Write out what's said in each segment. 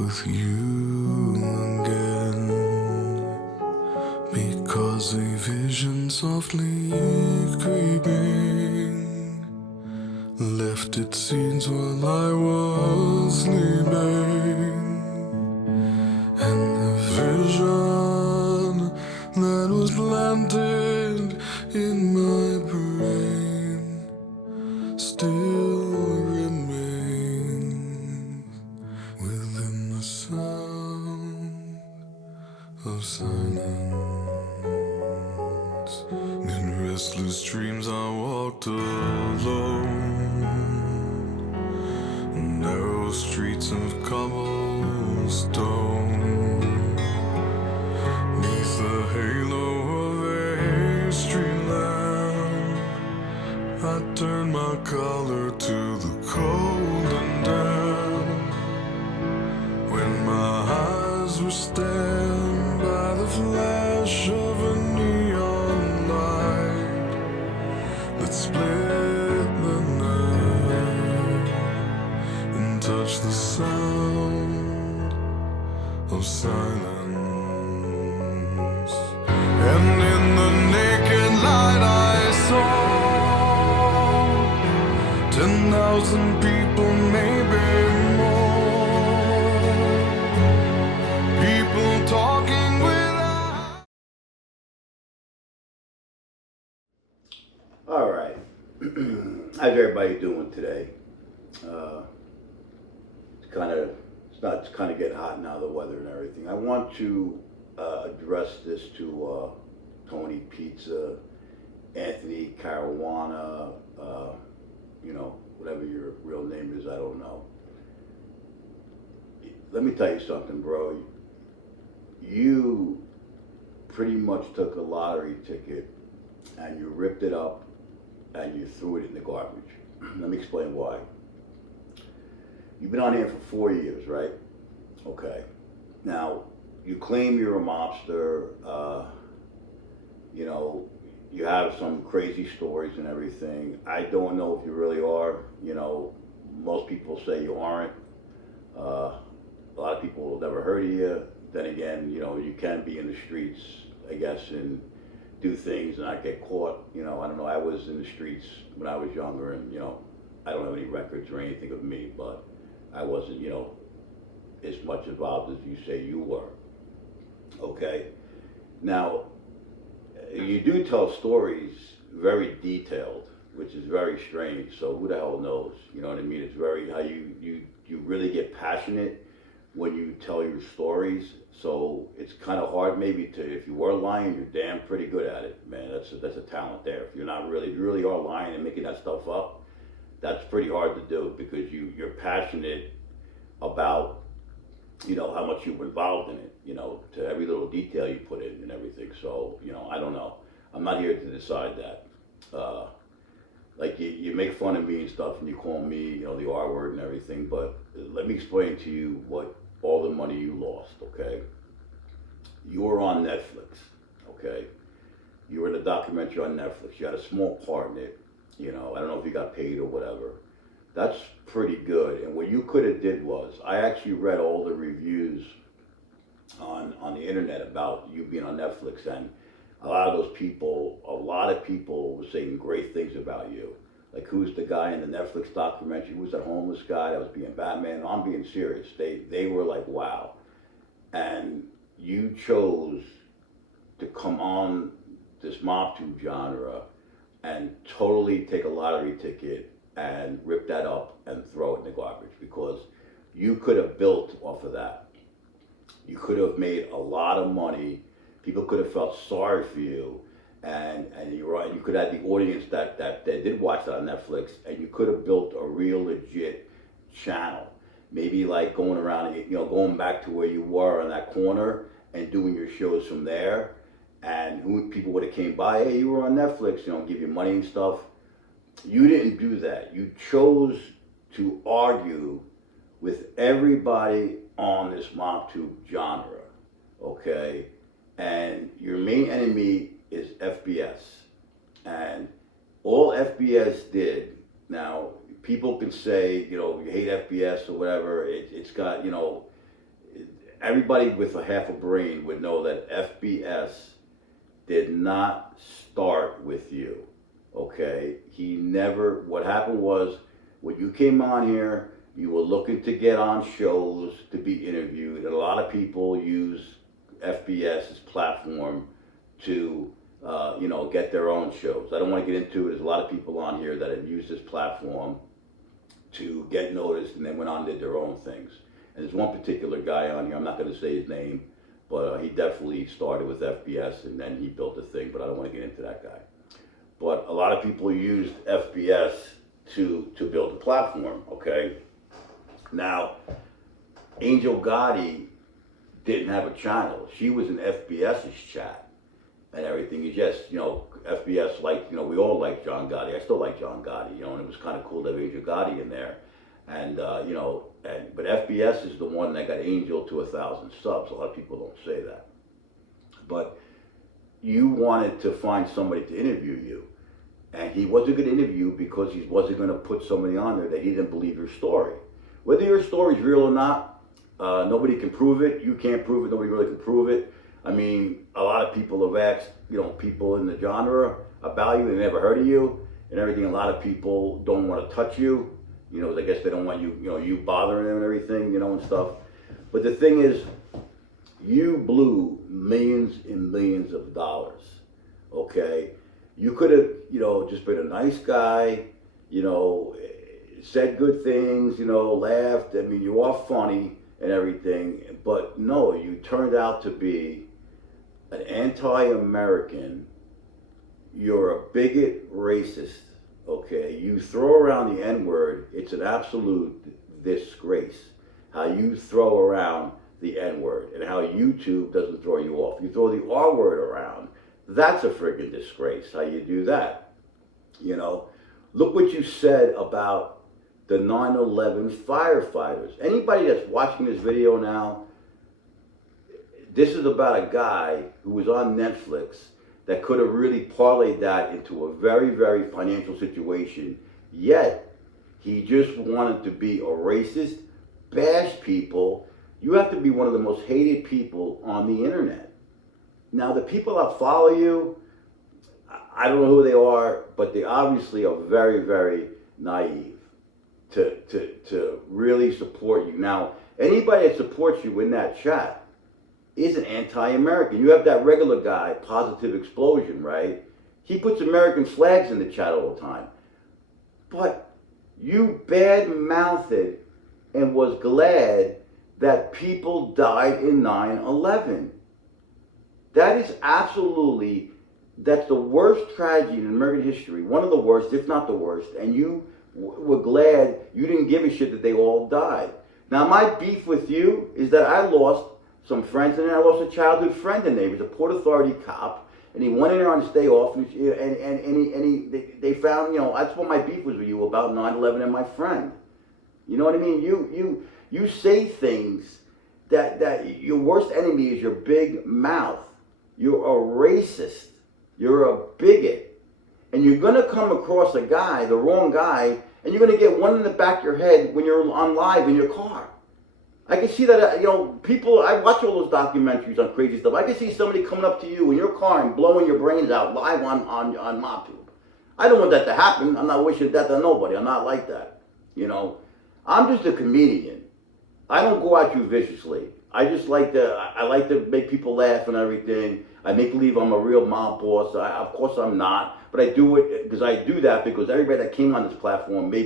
with you again, because a vision softly creeping left its seeds while I was sleeping, and the vision that was planted in my brain still remains within the sound of silence. In restless dreams I walked alone, narrow streets of cobblestone, neath the halo of a street lamp. I turned my collar to the cold and damp, when my eyes were stabbed by the flash of a neon light that split the night and touched the sound of silence. And in the naked light I saw 10,000 people, maybe more, people talking without. All right. How's everybody doing today? It's kind of getting hot now, the weather and everything. I want to address this to Tony Pizza, Anthony Caruana, whatever your real name is, I don't know. Let me tell you something, bro. You pretty much took a lottery ticket and you ripped it up and you threw it in the garbage. Let me explain why. You've been on here for 4 years, right? Okay. Now, you claim you're a mobster, you have some crazy stories and everything. I don't know if you really are. Most people say you aren't. A lot of people have never heard of you. Then again, you can be in the streets, I guess, and do things and not get caught. I don't know. I was in the streets when I was younger, and I don't have any records or anything of me, but I wasn't, as much involved as you say you were. Okay. Now, you do tell stories very detailed, which is very strange. So who the hell knows? You know what I mean? It's very how you really get passionate when you tell your stories. So it's kind of hard maybe to, if you were lying, you're damn pretty good at it, man. That's a talent there. If you really are lying and making that stuff up, that's pretty hard to do, because you're passionate about how much you were involved in it, to every little detail you put in and everything. So, I don't know. I'm not here to decide that. Like you make fun of me and stuff, and you call me, the R word and everything, but let me explain to you what all the money you lost, okay? You were on Netflix, okay? You were in a documentary on Netflix. You had a small part in it, I don't know if you got paid or whatever. That's pretty good. And what you could have did was, I actually read all the reviews on the internet about you being on Netflix, and a lot of people were saying great things about you. Like, who's the guy in the Netflix documentary? Who's that homeless guy that was being Batman? I'm being serious. They were like, wow. And you chose to come on this MobTube genre and totally take a lottery ticket and rip that up and throw it in the garbage, because you could have built off of that. You could have made a lot of money. People could have felt sorry for you, and you could have the audience that did watch that on Netflix, and you could have built a real legit channel. Maybe like going around, going back to where you were in that corner and doing your shows from there, and people would have came by, hey, you were on Netflix, give you money and stuff. You didn't do that. You chose to argue with everybody on this MobTube genre, okay? And your main enemy is FBS. And all FBS did, now people can say, you hate FBS or whatever, it's got, everybody with a half a brain would know that FBS did not start with you. Okay? He never, what happened was, when you came on here, you were looking to get on shows to be interviewed, and a lot of people use FBS's platform to, get their own shows. I don't want to get into it. There's a lot of people on here that have used this platform to get noticed, and then went on and did their own things. And there's one particular guy on here, I'm not going to say his name, but he definitely started with FBS, and then he built a thing, but I don't want to get into that guy. But a lot of people used FBS to build a platform, okay? Now, Angel Gotti didn't have a channel. She was in FBS's chat and everything. It's just, FBS, we all like John Gotti. I still like John Gotti, and it was kind of cool to have Angel Gotti in there. And, but FBS is the one that got Angel to 1,000 subs. A lot of people don't say that. But you wanted to find somebody to interview you. And he wasn't going to interview because he wasn't going to put somebody on there that he didn't believe your story. Whether your story is real or not, nobody can prove it. You can't prove it. Nobody really can prove it. I mean, a lot of people have asked, people in the genre about you. They never heard of you and everything. A lot of people don't want to touch you. I guess they don't want you, you bothering them and everything, and stuff. But the thing is, you blew millions and millions of dollars, okay? You could have, just been a nice guy, said good things, laughed. I mean, you are funny and everything, but no, you turned out to be an anti-American. You're a bigot, racist, okay? You throw around the N-word, it's an absolute disgrace how you throw around the N-word and how YouTube doesn't throw you off. You throw the R-word around, that's a friggin' disgrace how you do that, Look what you said about the 9/11 firefighters. Anybody that's watching this video now, this is about a guy who was on Netflix that could have really parlayed that into a very, very financial situation, yet he just wanted to be a racist, bash people. You have to be one of the most hated people on the internet. Now, the people that follow you, I don't know who they are, but they obviously are very, very naive to really support you. Now, anybody that supports you in that chat is an anti-American. You have that regular guy, Positive Explosion, right? He puts American flags in the chat all the time. But you bad-mouthed and was glad that people died in 9/11. That is absolutely, that's the worst tragedy in American history. One of the worst, if not the worst. And you were glad you didn't give a shit that they all died. Now, my beef with you is that I lost some friends, and then I lost a childhood friend in there. He was a Port Authority cop, and he went in there on his day off, and they found, that's what my beef was with you about 9/11 and my friend. You know what I mean? You say things that your worst enemy is your big mouth. You're a racist. You're a bigot. And you're going to come across a guy, the wrong guy, and you're going to get one in the back of your head when you're on live in your car. I can see that, people, I watch all those documentaries on crazy stuff. I can see somebody coming up to you in your car and blowing your brains out live on MobTube. I don't want that to happen. I'm not wishing that to nobody. I'm not like that. I'm just a comedian. I don't go at you viciously. I like to make people laugh and everything. I make believe I'm a real mob boss. Of course I'm not, but I do it because I do that because everybody that came on this platform, they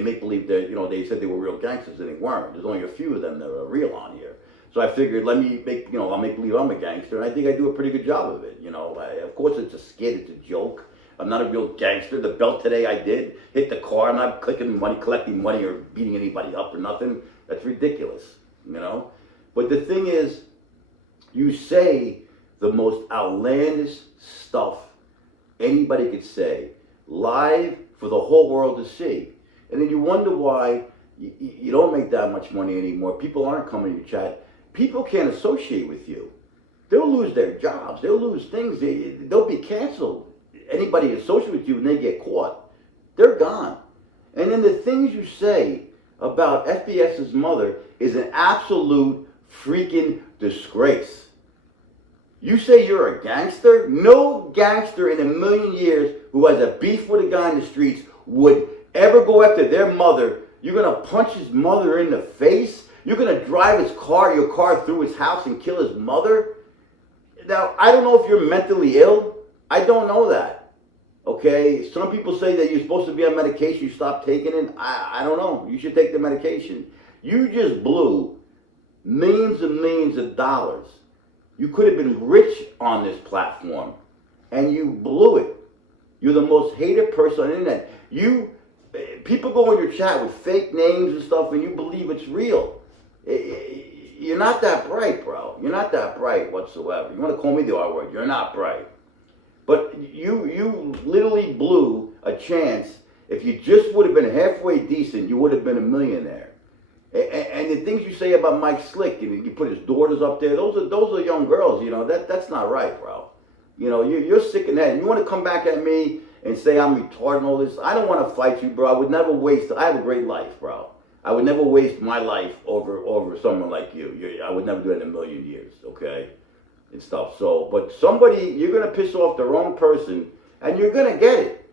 make believe that, they said they were real gangsters and they weren't. There's only a few of them that are real on here. So I figured, I'll make believe I'm a gangster, and I think I do a pretty good job of it. Of course it's a skit, it's a joke. I'm not a real gangster. The belt today I did hit the car. I'm not collecting money or beating anybody up or nothing. That's ridiculous, But the thing is, you say the most outlandish stuff anybody could say live for the whole world to see. And then you wonder why you don't make that much money anymore. People aren't coming to your chat. People can't associate with you. They'll lose their jobs. They'll lose things. They'll be canceled. Anybody associate with you and they get caught, they're gone. And then the things you say about FBS's mother is an absolute freaking disgrace. You say you're a gangster? No gangster in a million years who has a beef with a guy in the streets would ever go after their mother. You're going to punch his mother in the face? You're going to drive your car through his house and kill his mother? Now, I don't know if you're mentally ill. I don't know that. Okay? Some people say that you're supposed to be on medication. You stop taking it. I don't know. You should take the medication. You just blew millions and millions of dollars. You could have been rich on this platform, and you blew it. You're the most hated person on the internet. People go in your chat with fake names and stuff, and you believe it's real. You're not that bright, bro. You're not that bright whatsoever. You want to call me the R word? You're not bright. But you literally blew a chance. If you just would have been halfway decent, you would have been a millionaire. And the things you say about Mike Slick, you put his daughters up there. Those are young girls. That's not right, bro. You're sick in the head. You want to come back at me and say I'm retarded and all this? I don't want to fight you, bro. I would never waste. I have a great life, bro. I would never waste my life over someone like you. I would never do it in a million years, okay? And stuff. So, but you're gonna piss off the wrong person, and you're gonna get it.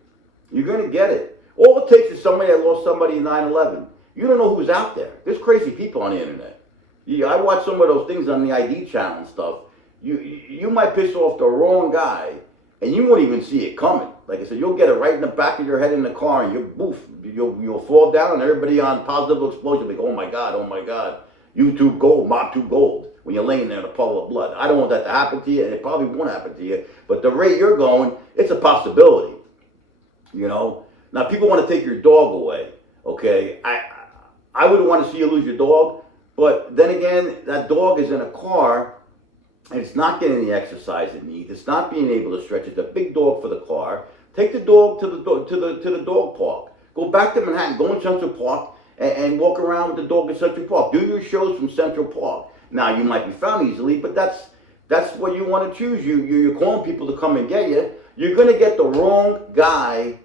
You're gonna get it. All it takes is somebody that lost somebody in 9/11. You don't know who's out there. There's crazy people on the internet. I watch some of those things on the ID channel and stuff. You might piss off the wrong guy, and you won't even see it coming. Like I said, you'll get it right in the back of your head in the car, and you'll fall down, and everybody on Positive Explosion will be like, oh my God, you too gold, Mob too gold, when you're laying there in a puddle of blood. I don't want that to happen to you, and it probably won't happen to you, but the rate you're going, it's a possibility. Now people want to take your dog away, okay? I wouldn't want to see you lose your dog, but then again, that dog is in a car, and it's not getting the exercise it needs. It's not being able to stretch. It's a big dog for the car. Take the dog to the dog park. Go back to Manhattan. Go in Central Park and walk around with the dog in Central Park. Do your shows from Central Park. Now you might be found easily, but that's what you want to choose. You're calling people to come and get you. You're gonna get the wrong guy,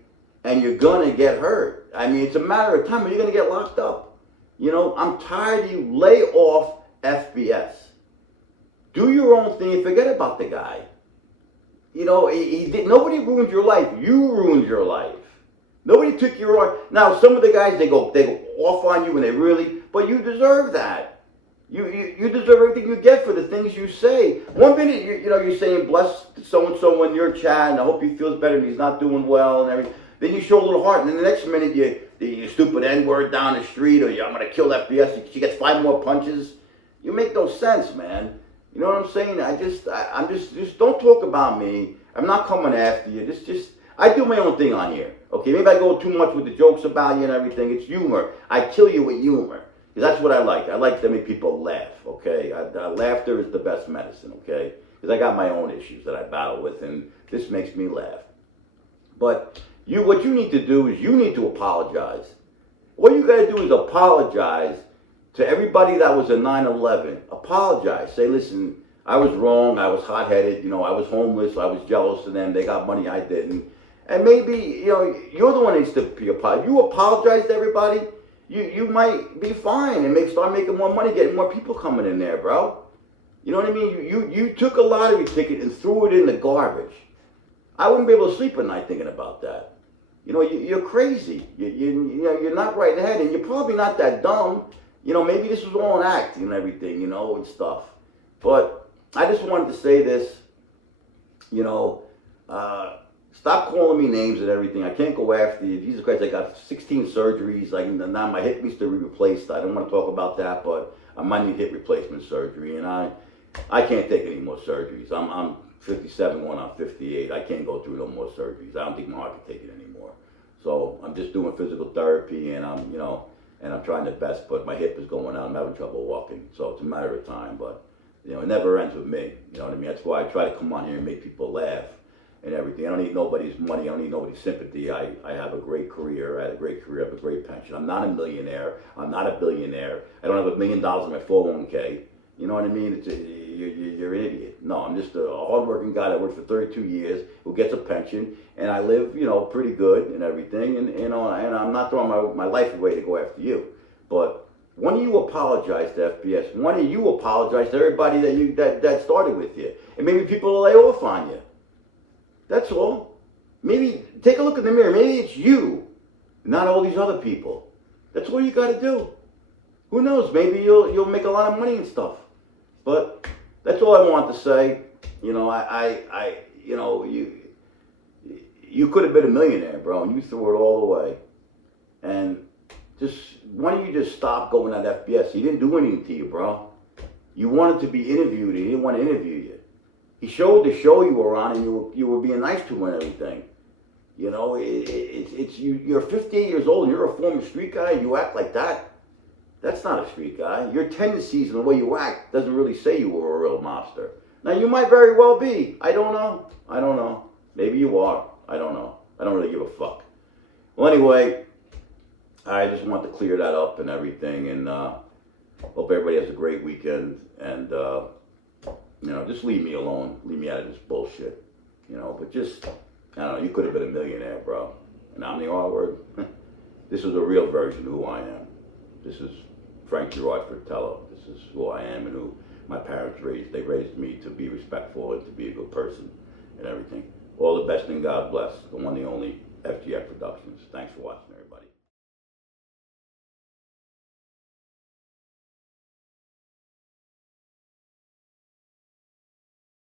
and you're gonna get hurt. I mean, it's a matter of time, and you're gonna get locked up. I'm tired of you. Lay off FBS. Do your own thing and forget about the guy. Nobody ruined your life. You ruined your life. Nobody took your art. Now, some of the guys, they go off on you, and but you deserve that. You deserve everything you get for the things you say. One minute, you're saying bless so-and-so in your chat, and I hope he feels better and he's not doing well and everything. Then you show a little heart, and then the next minute, you stupid N-word down the street, or I'm going to kill FBS. She gets 5 more punches. You make no sense, man. You know what I'm saying? I'm just don't talk about me. I'm not coming after you. I do my own thing on here. Okay, maybe I go too much with the jokes about you and everything. It's humor. I kill you with humor. Because that's what I like. I like to make people laugh, okay? Laughter is the best medicine, okay? Because I got my own issues that I battle with, and this makes me laugh. But what you need to do is you need to apologize. What you got to do is apologize to everybody that was in 9/11. Apologize. Say, listen, I was wrong. I was hot-headed. I was homeless. I was jealous of them. They got money I didn't. And maybe, you're the one that needs to be apologized. You apologize to everybody, you might be fine and start making more money, getting more people coming in there, bro. You know what I mean? You took a lottery ticket and threw it in the garbage. I wouldn't be able to sleep at night thinking about that. You're crazy. You're not right in the head, and you're probably not that dumb. Maybe this was all an act and everything, and stuff. But I just wanted to say this, stop calling me names and everything. I can't go after you. Jesus Christ, I got 16 surgeries. Now my hip needs to be replaced. I don't want to talk about that, but I might need hip replacement surgery, and I can't take any more surgeries. I'm 57 going on 58. I can't go through no more surgeries. I don't think my heart can take it anymore. So I'm just doing physical therapy, and I'm trying the best, but my hip is going out. I'm having trouble walking, so it's a matter of time. But it never ends with me. You know what I mean? That's why I try to come on here and make people laugh and everything. I don't need nobody's money. I don't need nobody's sympathy. I have a great career. I had a great career. I have a great pension. I'm not a millionaire. I'm not a billionaire. I don't have $1 million in my 401k. You know what I mean? You're an idiot. No, I'm just a hardworking guy that worked for 32 years who gets a pension, and I live, pretty good and everything. And I'm not throwing my life away to go after you. But Why don't you apologize to FBS? Why don't you apologize to everybody that started with you? And maybe people will lay off on you. That's all. Maybe take a look in the mirror. Maybe it's you, not all these other people. That's all you got to do. Who knows? Maybe you'll make a lot of money and stuff. But that's all I want to say. You know, you could have been a millionaire, bro, and you threw it all away. And why don't you just stop going at FBS? He didn't do anything to you, bro. You wanted to be interviewed, and he didn't want to interview you. He showed the show you were on, and you were being nice to him and everything. You know, you're 58 years old, and you're a former street guy, and you act like that. That's not a street guy. Your tendencies and the way you act doesn't really say you were a real mobster. Now, you might very well be. I don't know. Maybe you are. I don't know. I don't really give a fuck. Well, anyway, I just want to clear that up and everything, and hope everybody has a great weekend, and just leave me alone. Leave me out of this bullshit. But just, I don't know, you could have been a millionaire, bro. And I'm the R word. This is a real version of who I am. This is Frank Gerard Fratello. This is who I am and who my parents raised. They raised me to be respectful and to be a good person and everything. All the best and God bless. The one, the only FGF Productions. Thanks for watching, everybody.